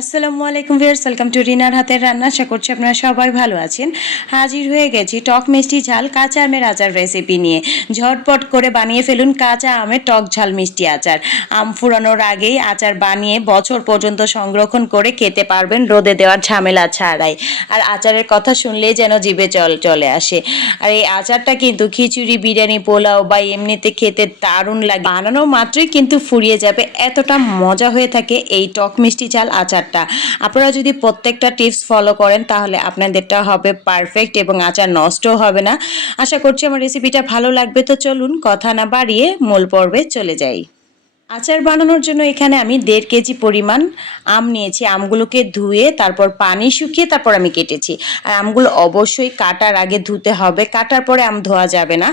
আসসালামু আলাইকুম viewers welcome to রিনার হাতের রান্না। আশা করছি আপনারা সবাই ভালো আছেন। হাজির হয়ে গেছি টক মিষ্টি ঝাল, কাঁচা আমের আচার রেসিপি নিয়ে। ঝটপট করে বানিয়ে ফেলুন কাঁচা আমের টক ঝাল মিষ্টি আচার। আম ফুরানোর আগেই আচার বানিয়ে বছর পর্যন্ত সংরক্ষণ করে খেতে পারবেন, রোদে দেওয়ার ঝামেলা ছাড়াই। আর আচারের কথা শুনলেই যেন জিভে চল চলে আসে। আর এই আচারটা কিন্তু খিচুড়ি, বিরিয়ানি, পোলাও বা এমনিতে খেতে দারুণ লাগে। বানানো মাত্রই কিন্তু ফুরিয়ে যাবে, এতটা মজা হয়ে থাকে এই টক মিষ্টি ঝাল আচারটা আপনারা যদি প্রত্যেকটা টিপস ফলো করেন, তাহলে আপনাদেরটা হবে পারফেক্ট এবং আচার নষ্টও হবে না। আশা করছি আমার রেসিপিটা ভালো লাগবে। তো চলুন, কথা না বাড়িয়ে মূল পর্বে চলে যাই। আচার বানানোর জন্য এখানে আমি দেড় কেজি পরিমাণ আম নিয়েছি। আমগুলোকে ধুয়ে তারপর পানি শুকিয়ে তারপর আমি কেটেছি। আর আমগুলো অবশ্যই কাটার আগে ধুতে হবে। কাটার পরে আম ধোয়া যাবে না।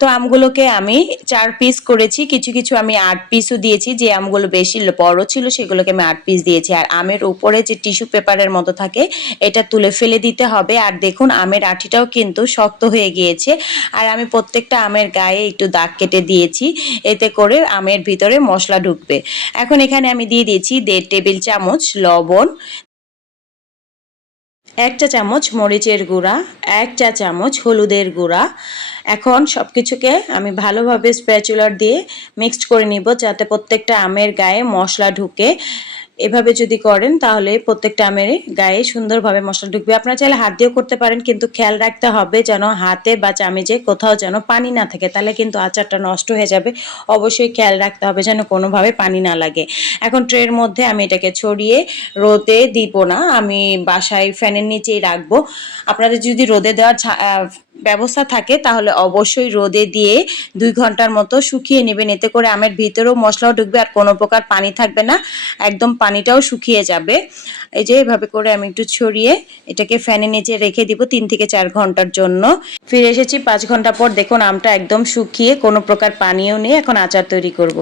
তো আমগুলোকে আমি চার পিস করেছি। কিছু কিছু আমি আট পিসও দিয়েছি। যে আমগুলো বেশি বড় ছিল সেগুলোকে আমি আট পিস দিয়েছি। আর আমের উপরে যে টিস্যু পেপারের মতো থাকে, এটা তুলে ফেলে দিতে হবে। আর দেখুন, আমের আঠিটাও কিন্তু শক্ত হয়ে গিয়েছে। আর আমি প্রত্যেকটা আমের গায়ে একটু দাগ কেটে দিয়েছি। এতে করে আমের ভিতরে মশলা ঢুকবে। এখন এখানে আমি দিয়ে দিয়েছি দেড় টেবিল চামচ লবণ এক চা চামচ মরিচের গুঁড়া এক চা চামচ হলুদের গুঁড়া। এখন সব কিছুকে আমি ভালোভাবে স্প্যাচুলার দিয়ে মিক্সড করে নিব যাতে প্রত্যেকটা আমের গায়ে মশলা ঢুকে। এভাবে যদি করেন, তাহলে প্রত্যেকটা আমের গায়ে সুন্দরভাবে মশলা ঢুকবে। আপনারা চাইলে হাত দিয়েও করতে পারেন, কিন্তু খেয়াল রাখতে হবে যেন হাতে বা চামিচে কোথাও যেন পানি না থাকে, তাহলে কিন্তু আচারটা নষ্ট হয়ে যাবে। অবশ্যই খেয়াল রাখতে হবে যেন কোনোভাবে পানি না লাগে। এখন ট্রের মধ্যে আমি এটাকে ছড়িয়ে রোদে দিব না, আমি বাসায় ফ্যানের নিচেই রাখব। আপনাদের যদি রোদে দেওয়ার ব্যবস্থা থাকে, তাহলে অবশ্যই রোদে দিয়ে দুই ঘণ্টার মতো শুকিয়ে নেবেন। এতে করে আমের ভিতরেও মশলাও ঢুকবে আর কোনো প্রকার পানি থাকবে না। একদম পানিটাও শুকিয়ে যাবে। এই যে এভাবে করে আমি একটু ছড়িয়ে এটাকে ফ্যানে নিচে রেখে দিব তিন থেকে চার ঘণ্টার জন্য। ফিরে এসেছি পাঁচ ঘণ্টা পর। দেখুন, আমটা একদম শুকিয়ে কোনো প্রকার পানিও নেই। এখন আচার তৈরি করব।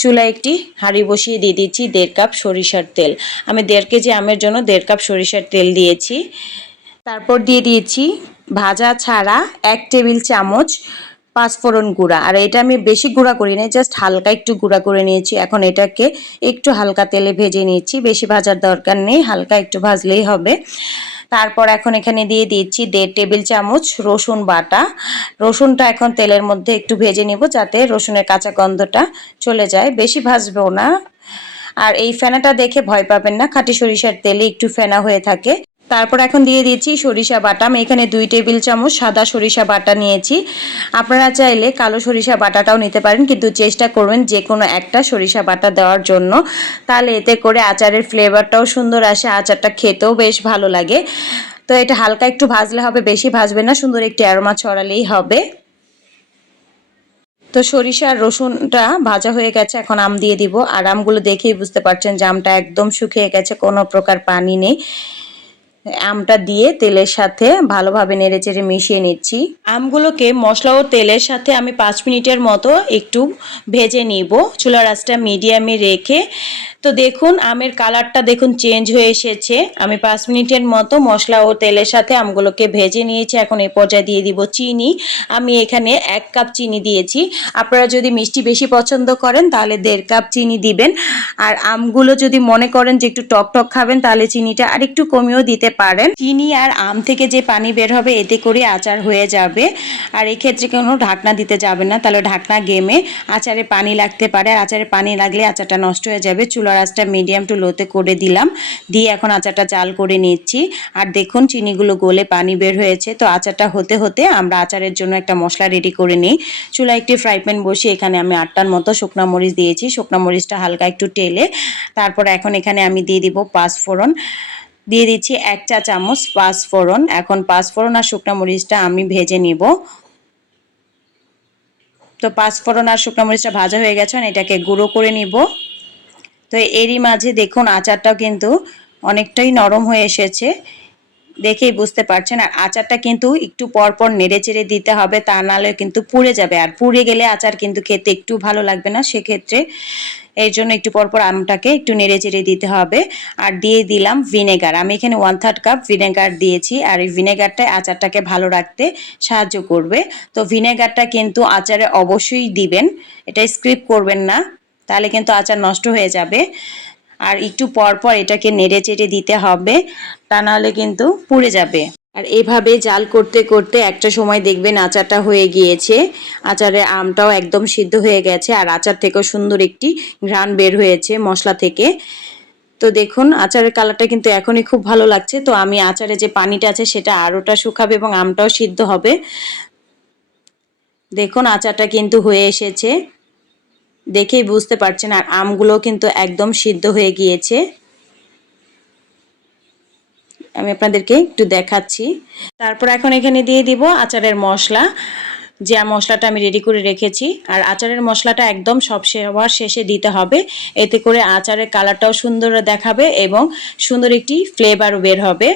চুলায় একটি হাঁড়ি বসিয়ে দিয়ে দিচ্ছি দেড় কাপ সরিষার তেল। আমি দেড় কেজি আমের জন্য দেড় কাপ সরিষার তেল দিয়েছি। তারপর দিয়ে দিয়েছি ভাজা, ছাড়া, এক টেবিল চামচ পাঁচফোড়ন গুঁড়া। আর এটা আমি বেশি গুঁড়া করি না জাস্ট হালকা একটু গুঁড়া করে নিয়েছি। এখন এটাকে একটু হালকা তেলে ভেজে নিয়েছি, বেশি ভাজার দরকার নেই, হালকা একটু ভাজলেই হবে। তারপর এখন এখানে দিয়ে দিচ্ছি দেড় টেবিল চামচ রসুন বাটা। রসুনটা এখন তেলের মধ্যে একটু ভেজে নিব, যাতে রসুনের কাঁচা গন্ধটা চলে যায়। বেশি ভাজবো না। আর এই ফেনাটা দেখে ভয় পাবেন না, খাঁটি সরিষার তেলে একটু ফেনা হয়ে থাকে। তারপর এখন দিয়ে দিয়েছি সরিষা বাটা। আমি এখানে দুই টেবিল চামচ সাদা সরিষা বাটা নিয়েছি। আপনারা চাইলে কালো সরিষা বাটাটাও নিতে পারেন, কিন্তু চেষ্টা করবেন যে কোনো একটা সরিষা বাটা দেওয়ার জন্য। তাহলে এতে করে আচারের ফ্লেভারটাও সুন্দর আসে, আচারটা খেতেও বেশ ভালো লাগে। তো এটা হালকা একটু ভাজলে হবে, বেশি ভাজবে না, সুন্দর একটি অ্যারোমা ছড়ালেই হবে। তো সরিষা আর রসুনটা ভাজা হয়ে গেছে, এখন আম দিয়ে দিব। আর আমগুলো দেখেই বুঝতে পারছেন যে আমটা একদম শুকিয়ে গেছে, কোনো প্রকার পানি নেই। আমটা দিয়ে তেলের সাথে ভালোভাবে নেড়েচেড়ে মিশিয়ে নিচ্ছি। আমগুলোকে মশলা ও তেলের সাথে আমি পাঁচ মিনিটের মতো একটু ভেজে নিব। চুলার আঁচটা মিডিয়ামে রেখে, তো দেখুন আমের কালারটা দেখুন চেঞ্জ হয়ে এসেছে। আমি পাঁচ মিনিটের মতো মশলা ও তেলের সাথে আমগুলোকে ভেজে নিয়েছি। এখন এই পর্যায়ে দিয়ে দিব চিনি। আমি এখানে এক কাপ চিনি দিয়েছি। আপনারা যদি মিষ্টি বেশি পছন্দ করেন, তাহলে দেড় কাপ চিনি দিবেন। আর আমগুলো যদি মনে করেন যে একটু টক টক খাবেন, তাহলে চিনিটা আর একটু কমিয়েও দিতে পারেন। চিনি আর আম থেকে যে পানি বের হবে, এতে করে আচার হয়ে যাবে। আর এই ক্ষেত্রে কোনো ঢাকনা দিতে যাবে না, তাহলে ঢাকনা গেমে আচারে পানি লাগতে পারে। আর আচারে পানি লাগলে আচারটা নষ্ট হয়ে যাবে। চুলার আঁচটা মিডিয়াম টু লোতে করে দিলাম। দিয়ে এখন আচারটা চাল করে নিচ্ছি। আর দেখুন, চিনিগুলো গলে পানি বের হয়েছে। তো আচারটা হতে হতে আমরা আচারের জন্য একটা মশলা রেডি করে নিই। চুলা একটি ফ্রাই প্যান বসিয়ে এখানে আমি আটটার মতো শুকনো মরিচ দিয়েছি। শুকনো মরিচটা হালকা একটু টেলে, তারপর এখন এখানে আমি দিয়ে দিব পাঁচফোড়ন। দিয়ে দিচ্ছি এক চা চামচ পাঁচফোড়ন। এখন পাঁচফোড়ন আর শুকনো মরিচটা আমি ভেজে নিব। তো পাঁচফোড়ন আর শুকনো মরিচটা ভাজা হয়ে গেছে এটাকে গুঁড়ো করে নিব। তো এরই মাঝে দেখুন আচারটাও কিন্তু অনেকটাই নরম হয়ে এসেছে। দেখেই বুঝতে পারছেন, আর আচারটা কিন্তু একটু পর পর নেড়ে চেড়ে দিতে হবে, তা নাহলে কিন্তু পুড়ে যাবে। আর পুড়ে গেলে আচার কিন্তু খেতে একটু ভালো লাগবে না সেক্ষেত্রে। এর জন্য একটু পর পর আমটাকে একটু নেড়ে চেড়ে দিতে হবে। আর দিয়ে দিলাম ভিনেগার। আমি এখানে ওয়ান থার্ড কাপ ভিনেগার দিয়েছি। আর এই ভিনেগারটাই আচারটাকে ভালো রাখতে সাহায্য করবে। তো ভিনেগারটা কিন্তু আচারে অবশ্যই দিবেন। এটা স্ক্রিপ করবেন না। তাহলে কিন্তু আচার নষ্ট হয়ে যাবে। আর একটু পর পর এটাকে নেড়ে চেড়ে দিতে হবে। তা নাহলে কিন্তু পুড়ে যাবে। আর এভাবে জাল করতে করতে একটা সময় দেখবেন আচারটা হয়ে গিয়েছে। আচারে আমটাও একদম সিদ্ধ হয়ে গেছে আর আচার থেকেও সুন্দর একটি ঘ্রাণ বের হয়েছে মশলা থেকে। তো দেখুন, আচারের কালারটা কিন্তু এখনই খুব ভালো লাগছে। তো আমি আচারে যে পানিটা আছে সেটা আরোটা শুকাবে এবং আমটাও সিদ্ধ হবে। দেখুন, আচারটা কিন্তু হয়ে এসেছে। দেখেই বুঝতে পারছেন, আর আমগুলো কিন্তু একদম সিদ্ধ হয়ে গিয়েছে। আমি আপনাদেরকে একটু দেখাচ্ছি। তারপর এখন এখানে দিয়ে দিব আচারের মশলা। যে মশলাটা আমি রেডি করে রেখেছি। আর আচারের মশলাটা একদম সব সবার শেষে দিতে হবে। এতে করে আচারের কালারটাও সুন্দর দেখাবে এবং সুন্দর একটি ফ্লেভারও বের হবে।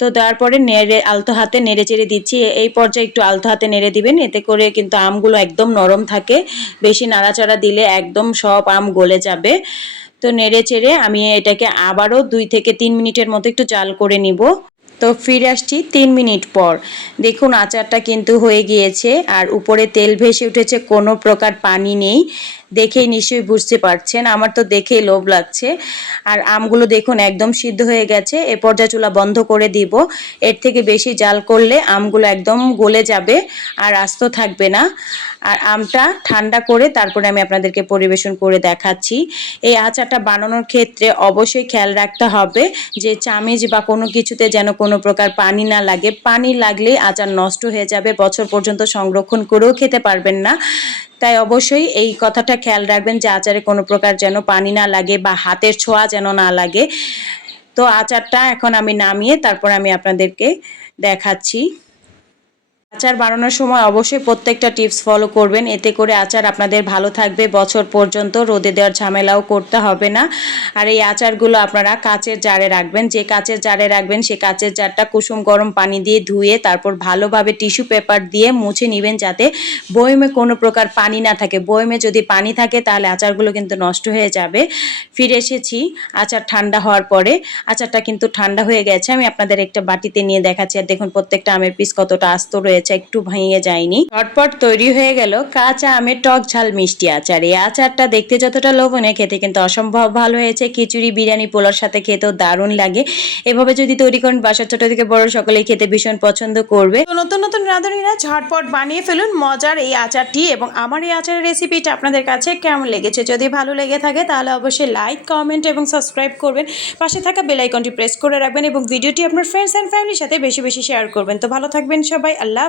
তো তারপরে নেড়ে, আলতো হাতে নেড়ে চেড়ে দিচ্ছি। এই পর্যায়ে একটু আলতো হাতে নেড়ে দিবেন। এতে করে কিন্তু আমগুলো একদম নরম থাকে। বেশি নাড়াচাড়া দিলে একদম সব আম গলে যাবে। তো নেড়ে চেড়ে আমি এটাকে আবারও দুই থেকে তিন মিনিটের মতো একটু জাল করে নিব। তো ফিরে আসছি তিন মিনিট পর। দেখুন আচারটা কিন্তু হয়ে গিয়েছে আর উপরে তেল ভেসে উঠেছে, কোনো প্রকার পানি নেই। দেখেই নিশ্চয়ই বুঝতে পারছেন। আমার তো দেখেই লোভ লাগছে। আর আমগুলো দেখুন, একদম সিদ্ধ হয়ে গেছে। এ পর্যায়ে চুলা বন্ধ করে দিব। এর থেকে বেশি জাল করলে আমগুলো একদম গলে যাবে আর আস্ত থাকবে না। আর আমটা ঠান্ডা করে তারপরে আমি আপনাদেরকে পরিবেশন করে দেখাচ্ছি। এই আচারটা বানানোর ক্ষেত্রে অবশ্যই খেয়াল রাখতে হবে যে চামিচ বা কোনো কিছুতে যেন কোনো প্রকার পানি না লাগে। পানি লাগলেই আচার নষ্ট হয়ে যাবে। বছর পর্যন্ত সংরক্ষণ করেও খেতে পারবেন না। তাই অবশ্যই এই কথাটা খেয়াল রাখবেন যে আচারে কোনো প্রকার যেন পানি না লাগে বা হাতের ছোঁয়া যেন না লাগে। তো আচারটা এখন আমি নামিয়ে তারপর আমি আপনাদেরকে দেখাচ্ছি। আচার বানানোর সময় অবশ্যই প্রত্যেকটা টিপস ফলো করবেন। এতে করে আচার আপনাদের ভালো থাকবে। বছর পর্যন্ত রোদে দেওয়ার ঝামেলাও করতে হবে না। আর এই আচারগুলো আপনারা কাচের জারে রাখবেন। যে কাচের জারে রাখবেন, সে কাচের জারটা কুসুম গরম পানি দিয়ে ধুয়ে তারপর ভালোভাবে টিস্যু পেপার দিয়ে মুছে নেবেন যাতে বয়মে কোনো প্রকার পানি না থাকে। বয়মে যদি পানি থাকে তাহলে আচারগুলো কিন্তু নষ্ট হয়ে যাবে। ফিরে এসেছি আচার ঠান্ডা হওয়ার পরে। আচারটা কিন্তু ঠান্ডা হয়ে গেছে। আমি আপনাদের একটা বাটিতে নিয়ে দেখাচ্ছি। আর দেখুন প্রত্যেকটা আমের পিস কতটা আস্ত রয়েছে। হয়েছে, একটু ভেঙে যায়নি। ঝটপট তৈরি হয়ে গেল কাঁচা আমের টক ঝাল মিষ্টি আচার। এই আচারটা দেখতে যতটা লোভনীয়, খেতে কিন্তু অসম্ভব ভালো হয়েছে। খিচুড়ি, বিরিয়ানি পোলার সাথে খেতেও দারুণ লাগে। এভাবে যদি তৈরি করেন, বাসার ছোট থেকে বড় সকলেই খেতে ভীষণ পছন্দ করবে। নতুন নতুন রাঁধুনিরা ঝটপট বানিয়ে ফেলুন মজার এই আচারটি এবং আমার এই আচারের রেসিপিটা আপনাদের কাছে কেমন লেগেছে? যদি ভালো লেগে থাকে, তাহলে অবশ্যই লাইক কমেন্ট এবং সাবস্ক্রাইব করবেন। পাশে থাকা বেল আইকনটি প্রেস করে রাখবেন এবং ভিডিওটি আপনার ফ্রেন্ডস অ্যান্ড ফ্যামিলির সাথে বেশি বেশি শেয়ার করবেন। তো ভালো থাকবেন সবাই, আল্লাহ